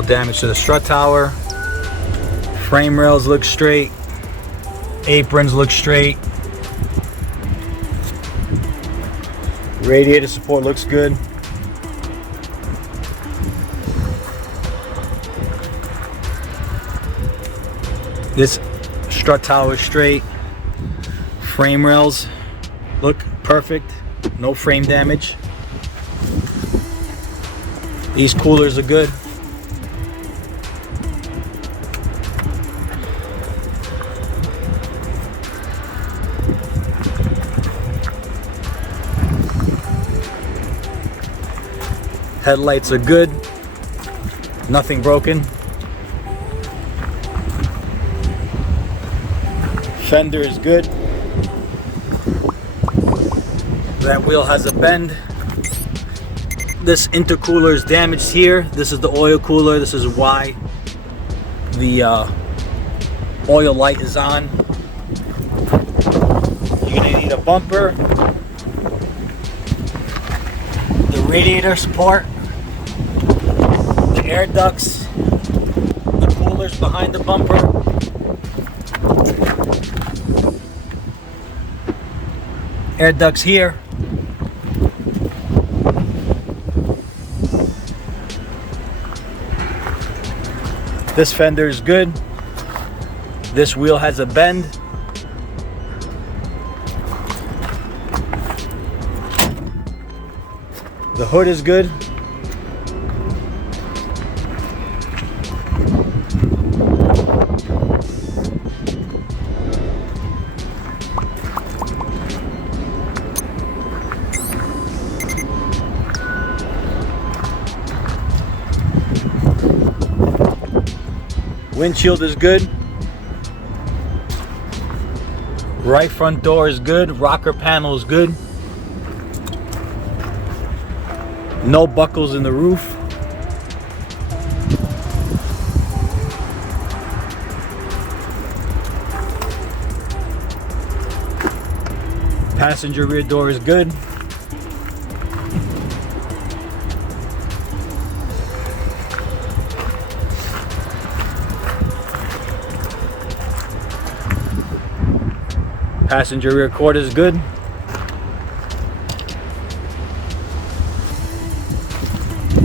No damage to the strut tower. Frame rails look straight. Aprons look straight. Radiator support looks good. This strut tower is straight. Frame rails look perfect. No frame damage. These coolers are good. Headlights are good. Nothing broken. Fender is good. That wheel has a bend. This intercooler is damaged here. This is the oil cooler. This is why the oil light is on. You're gonna need a bumper, the radiator support, the air ducts, the coolers behind the bumper, air ducts here. This fender is good. This wheel has a bend. The hood is good. Windshield is good. Right front door is good. Rocker panel is good. No buckles in the roof. Passenger rear door is good. Passenger rear quarter is good.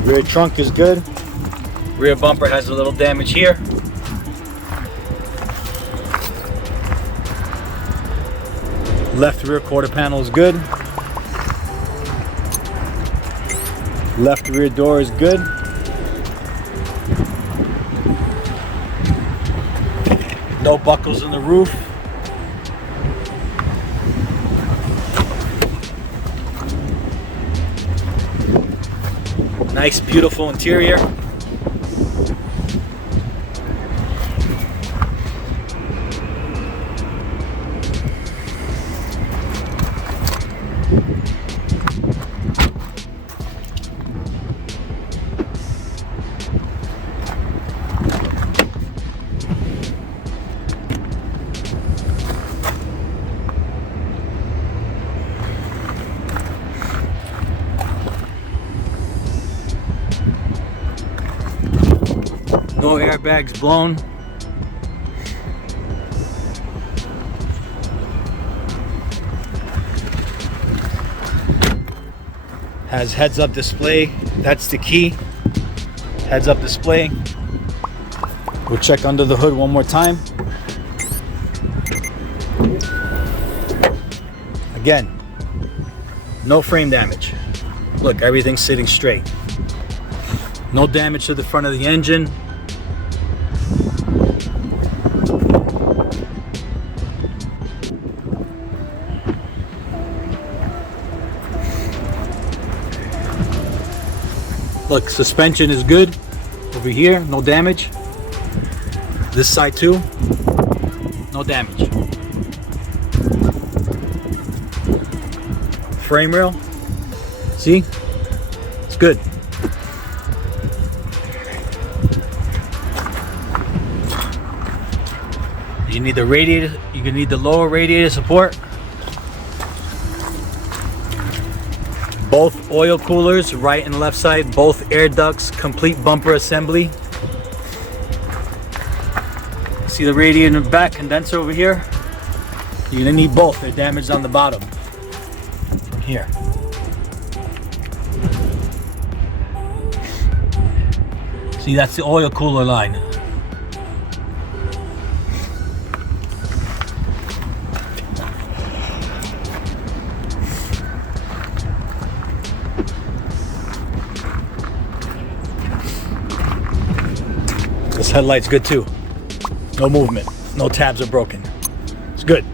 Rear trunk is good. Rear bumper has a little damage here. Left rear quarter panel is good. Left rear door is good. No buckles in the roof. Nice, beautiful interior. No airbags blown. Has heads-up display. That's the key. Heads-up display. We'll check under the hood one more time. Again, no frame damage. Look, everything's sitting straight. No damage to the front of the engine. Look, suspension is good over here, no damage. This side too, no damage. Frame rail, see, it's good. You need the radiator, you're gonna need the lower radiator support. Both oil coolers, right and left side, both air ducts, complete bumper assembly. See the radiator in the back condenser over here? You're gonna need both. They're damaged on the bottom. From here. See, that's the oil cooler line. This headlight's good too. No movement. No tabs are broken. It's good.